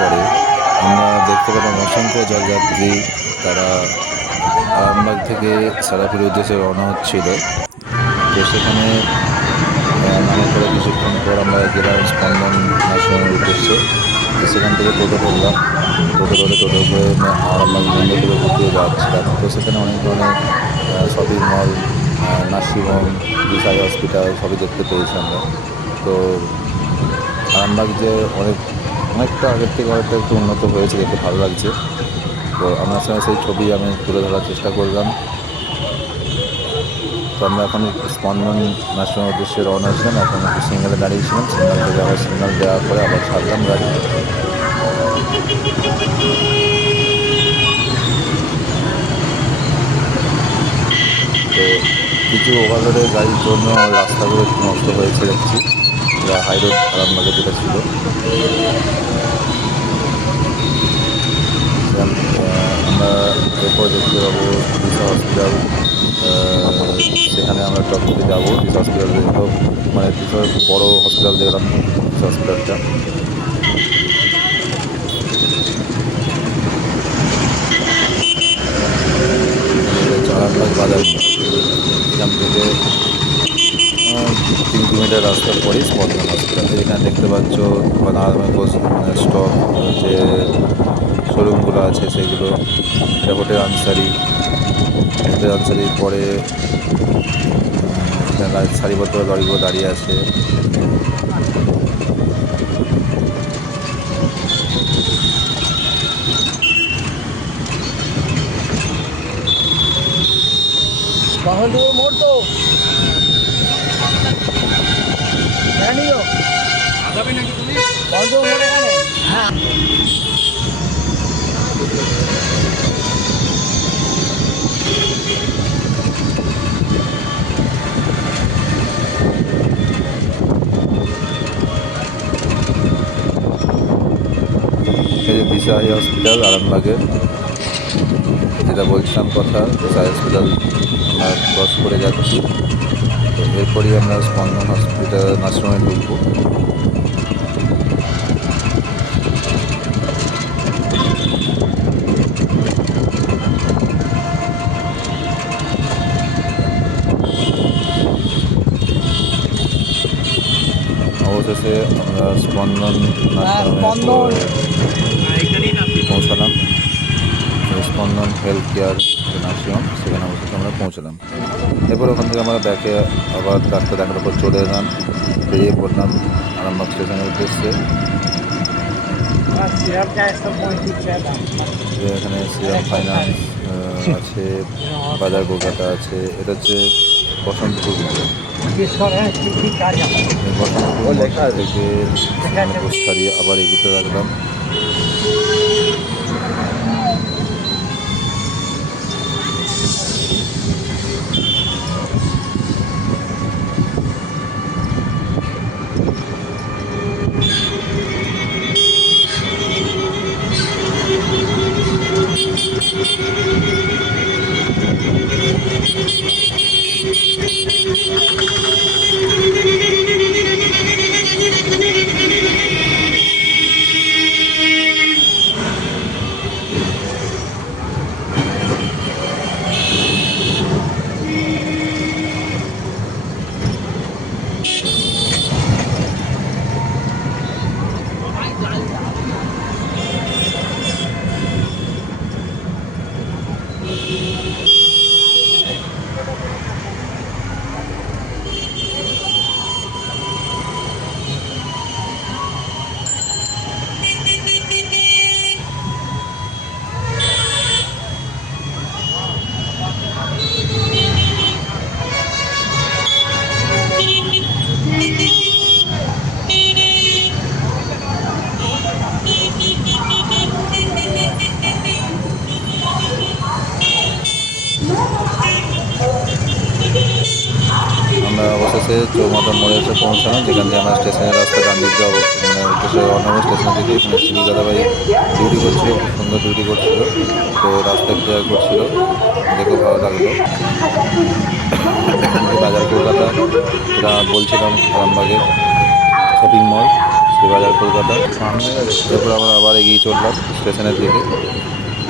পরে আমরা দেখতে পেলাম অসংখ্য জলযাত্রী তারা আরামবাগ থেকে সারাফির উদ্দেশ্যে রওনা হচ্ছিল। তো সেখানে নামার পরে কিছুক্ষণ পর আমরা গেলাম স্পন্দন ন্যাশনালের উদ্দেশ্যে। তো সেখান থেকে টোটো ধরলাম। টোটো করে টোটো করে আরামবাগ করে ঘুরতে যাচ্ছিলাম। তো সেখানে অনেক ধরনের শপিং মল নার্সিংহোম বিশাল হসপিটাল সবই দেখতে পেয়েছি আমরা। তো আরামবাগ যে অনেক অনেকটা আগের থেকে অনেকটা একটু উন্নত হয়েছে, দেখতে ভালো লাগছে। তো আপনার সঙ্গে সেই ছবি আমি তুলে ধরার চেষ্টা করলাম। তো আমরা এখন স্পন্দন ন্যাশনাল উদ্দেশ্যে রওনা ছিলাম এখন একটু সিঙ্গেলে দাঁড়িয়েছিলাম সিঙ্গেল থেকে আবার সিগন্যাল দেওয়ার পরে আবার ছাড়লাম গাড়ি। তো কিছু ওভারলোডের গাড়ির জন্য রাস্তাগুলো একটু নষ্ট হয়েছে দেখছি। যা হাই রোড আরামবাগে যেটা ছিল। আমরা এরপর দেখতে পাবো দিশা হসপিটাল সেখানে আমরা টপ থেকে যাব। দিশা হসপিটাল মানে দিশার বড়ো হসপিটাল দেখলাম দিশা হসপিটালটা বাজার থেকে তিন কিলোমিটার রাস্তার পরেই স্পন্দন হসপিটাল এখানে দেখতে পাচ্ছ বা নারায়ণ ঘোষ স্টক, যে শোরুমগুলো আছে সেগুলো হোটেল আনসারি হোটেল আনসারির পরে সারিবদ্ধ লরিগুলো দাঁড়িয়ে আছে। মোড় তো। জানি তো বাহনডুবো মোড় এখানে হ্যাঁ। এই যে দিশা হসপিটাল আরামবাগের। যেটা বলছিলাম কথা দিশা হসপিটাল আমরা ক্রস করে যাচ্ছি। এরপরই আমরা স্পন্দন হসপিটাল নার্সিংহোমে ঢুকবো। অবশেষে আমরা স্পন্দন স্পন্দন। পৌঁছালাম। স্পন্দন হেলথ কেয়ার নার্সিংহোম সেখানে অবশেষে আমরা পৌঁছালাম। এরপর ওখান থেকে আমরা ব্যাকে আবার ডাক্তার দেখানোর পর চলে এলাম। বেরিয়ে পড়লাম আরামবাগ স্টেশনের উদ্দেশ্যে এখানে শ্রীরাম ফাইন্যান্স আছে, বাজার কলকাতা আছে, এটা হচ্ছে বসন্তপুর বসন্তপুর থেকে ছাড়িয়ে আবার এগুতে রাখলাম অবশেষে চৌমাথা মোড়ে এসে পৌঁছানো, যেখান থেকে আমরা স্টেশনের রাস্তা, ডান দিক মানে উদ্দেশ্যে অন্যান্য স্টেশন থেকে এখানে সিবি দাদাভাই ডিউটি করছিল, খুব সুন্দর ডিউটি করছিল। তো রাস্তা ক্লিয়ার করছিল। দেখে ভালো লাগল। বাজার কলকাতা, যেটা বলছিলাম আরামবাগের শপিং মল বাজার কলকাতা। এরপর আমরা আবার এগিয়ে চললাম স্টেশনের দিকে।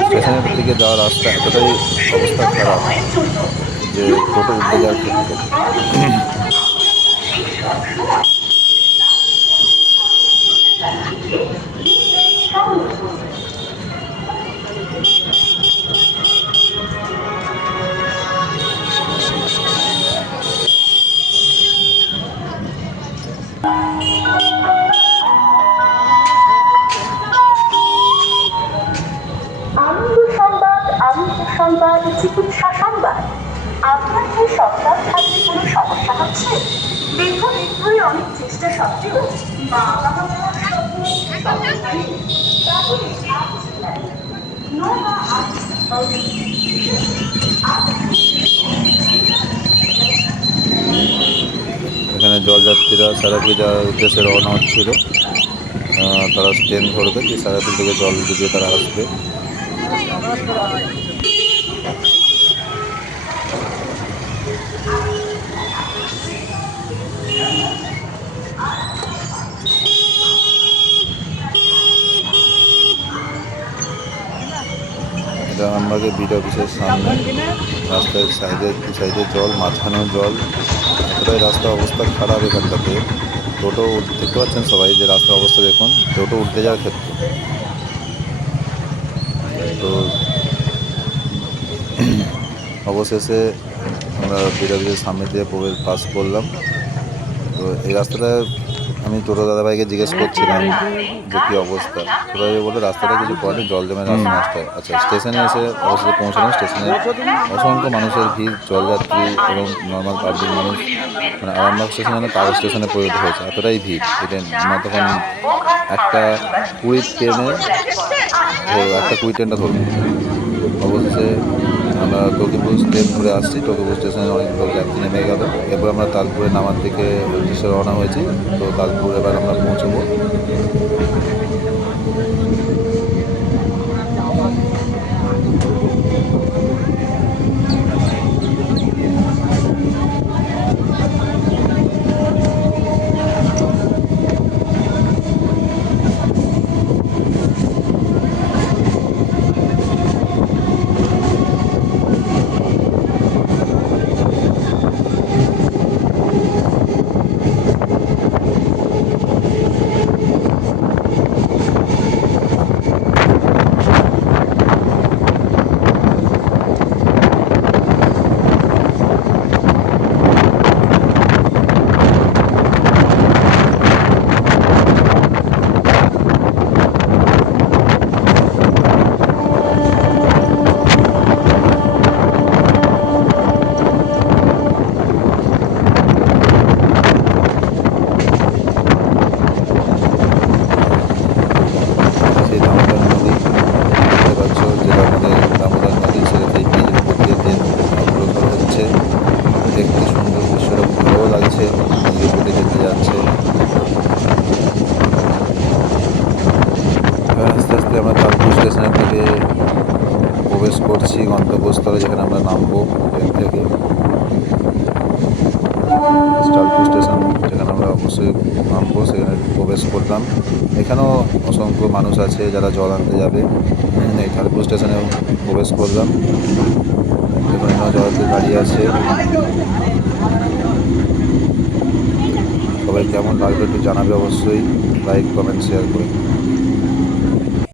স্টেশনের দিকে যাওয়ার রাস্তা এতটাই অবস্থা খারাপ যে টোটো উঠতে যাওয়ার সংবাদ সংবাদ চিকিৎসা সংবাদ। আপনার কি সন্তান থাকলে কোনো সমস্যা হচ্ছে? দেখুন এগুলোই অনেক চেষ্টা সত্ত্বেও বাবা কিছু হয়নি। এখানে জলযাত্রীরা সারাপি যাওয়ার উদ্দেশ্যে রওনা হচ্ছিল তারা ট্রেন ধরবে, যে সারাপি থেকে জল দিকে তারা আসবে এটা বিড অফিসের সামনে। রাস্তার সাইডে সাইডে জল, মাঝখানেও জল। এতটাই রাস্তার অবস্থা খারাপ এখানটাতে। টোটো দেখতে পাচ্ছেন সবাই যে রাস্তার অবস্থা দেখুন। টোটো উঠতে যাওয়ার ক্ষেত্রে। তো অবশেষে আমরা বিড অফিসের সামনে দিয়ে প্রবেশ পাস করলাম। তো এই রাস্তাটা আমি টোটো দাদাভাইকে জিজ্ঞেস করছিলাম যে কী অবস্থা। দাদাভাই বলে রাস্তাটা কিছু পড়ে জল জমে রাস্তা নষ্ট হয়। আচ্ছা স্টেশনে এসে অবশেষে পৌঁছলাম। স্টেশনে অসংখ্য মানুষের ভিড় জলযাত্রী এবং নর্মাল পাবলিক মানুষ মানে আরামবাগ স্টেশন মানে কাগজ স্টেশনে পরিণত হয়েছে। এতটাই ভিড়। এটা আমরা তখন একটা কুড়ি ট্রেনে একটা কুড়ি ট্রেনটা ধরবো অবশেষে আমরা টকিপুর ট্রেন ধরে আসছি। টকিপুর স্টেশনে অনেক লোক যাত্রী নেমে গেল। এরপর আমরা তালপুরে নামার থেকে উদ্দেশ্যে রওনা হয়েছি। তো তালপুর এবার আমরা পৌঁছবো সেই দামোদর নদী দেখতে পাচ্ছ যেটা আমাদের দামোদর নদী সেটা সেই ব্রিজের উপর দিয়ে ট্রেন অগ্রসর হচ্ছে দেখতে সুন্দর দৃশ্যটা খুব ভালো লাগছে নদীর উপর দিয়ে যেতে যাচ্ছে এবার আস্তে আস্তে আমরা তালপুর স্টেশনের থেকে প্রবেশ করছি, গন্তব্যস্থলে যেখানে আমরা নামবো ট্রেন থেকে। স্টেশন যেখানে আমরা অবশ্যই নামবো, সেখানে প্রবেশ করলাম। এখানেও অসংখ্য মানুষ আছে যারা জল আনতে যাবে। এই তালপুর স্টেশনে প্রবেশ করলাম। এখানে জলাতে দাঁড়িয়ে আছে। সবাই কেমন লাগবে একটু জানাবে অবশ্যই। লাইক কমেন্ট শেয়ার করে